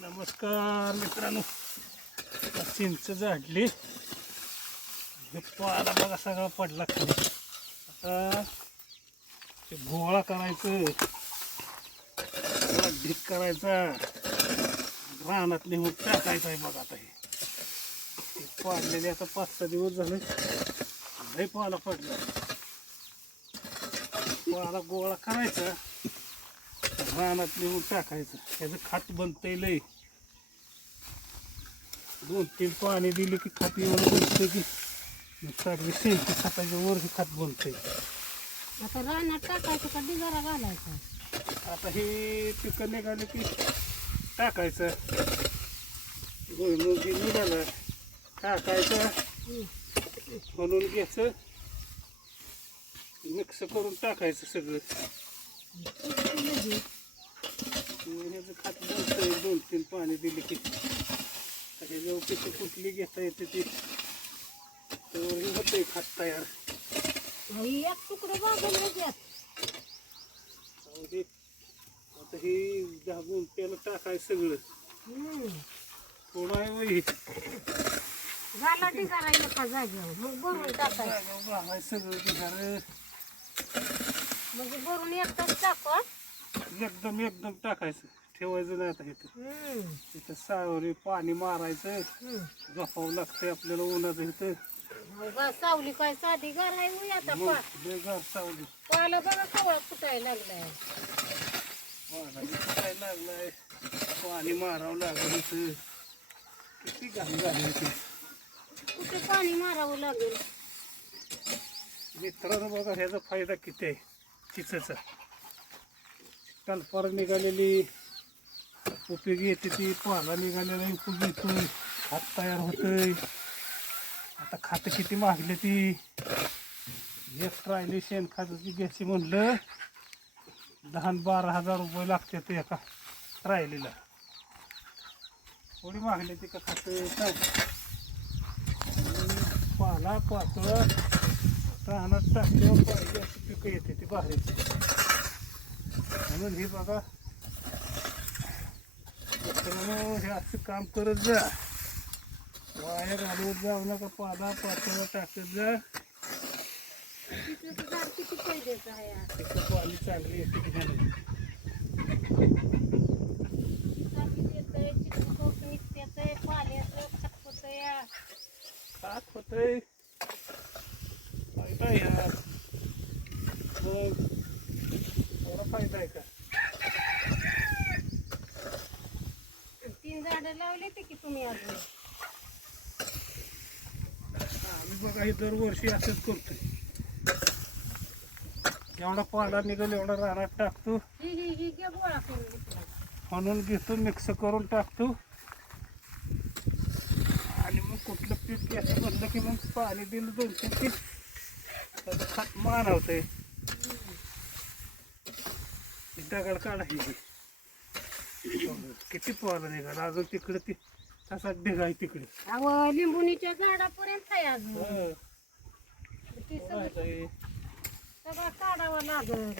नमस्कार मित्रांनो, चिंच झाडली, हे पाला बघा सगळा पडला खाली. आता ते गोळा करायचं, त्याला ढीक करायचा, रानात नेऊन टाकायचं आहे. बघा आता हे पाडलेले आता 5-6 दिवस झाले, लय पाला पडला. पाला गोळा करायचा, रानात नेऊन टाकायचं. त्याचं खत बनतंय लय. 2-3 पाणी दिले की खत एवढं बनतं की सगळी शेती खताच्या वर हे खत बनतंय. आता रानात टाकायचं का डिगारा घालायचा? आता हे पिकं निघाले की टाकायचं. भुईमुग निघालं टाकायचं, म्हणून घ्यायचं, मिक्स करून टाकायचं सगळं. ह्याचं खत बनतंय 2-3 पाणी दिले की. ह्याच्यावर पिकं कुठली घेता येते ती त्यावर होतंय खत तयार. एक तुकडं बाजूला द्या. आता हे 10 गुंठ्याला टाकायचं सगळं. थोडं आहे वही झाला डिगारा एका जागेवर, मग भरून टाकायचं. सगळं झालं म्हणजे भरून एकदाच टाका. एकदम टाकायचं, ठेवायचं नाही. आता इथं इथं सावरी पाणी मारायचं, झोपावं लागतंय आपल्याला उन्हाचं. इथं सावली काय साधी घर आहे होय. आता बेगार सावली पाला बघा कवळा फुटायला लागलाय. फुटायला लागलाय, पाणी मारावं लागलं. इथं किती घाण झाली इथे. कुठे पाणी मारावं लागेल? मित्रांनो बघा ह्याचा फायदा किती आहे चिंचेचा. कल्पार निघालेली उपयोगी येते, ती पाला निघालेला उपयोगी येतोय, खत तयार होतंय. आता खातं किती मागले ती. एक ट्रायली शेणखताची घ्यायची म्हणलं 10-12 हजार रुपये लागते ते एका ट्रायलीला. थोडी मागली ती का खातं. पाला पातळ रानात टाकल्यावर पाहिजे अशी पिकं येते ती बाहेरची. म्हणून हे बघा हे असं काम करत जा, वाया घालवत जाऊ नका. पाला पातळ टाकत जा. किती फायद्याचं आहे यार. तिथं पाणी चांगली येते की नाही. पाण्याचं खत होतंय. खात होतंय फायदा यार. मग थोडा फायदा आहे का? 3 झाडं लावले ते की तुम्ही अजून. आम्ही बघा हे दरवर्षी असंच करतोय. एवढा पाला निघेल एवढा रानात टाकतो, ही घे गोळा करून. म्हणून घेतो, मिक्स करून टाकतो. आणि मग कुठलं पीक घ्यायचं म्हणलं की मग पाणी दिलं 2-3 की त्याचं खत मानवतंय. दगड काढायची. किती पाला निघाला अजून तिकडे ती तसा ढिगाय तिकडे. अहो लिंबुनीच्या झाडापर्यंत आहे अजून. ती आहे. सगळं काढावं लागल.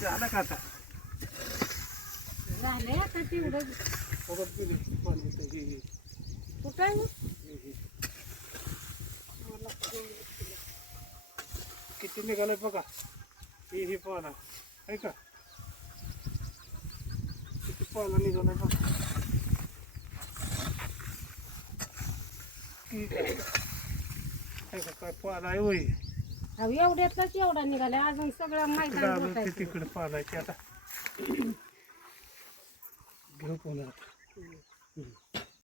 झालं का आता? झालंय आता तेवढं. परत दिली पाणी इथं हे. कुठं आहे? किती निघालाय बघा. हे पाला आहे का, किती पाला निघालाय बघा. आहे का काय पाला आहे वय. अहो एवढ्यातलाच एवढा निघालाय, अजून सगळं मैदान होत तिकडे पालायचे. आता घेऊ पुन्हा.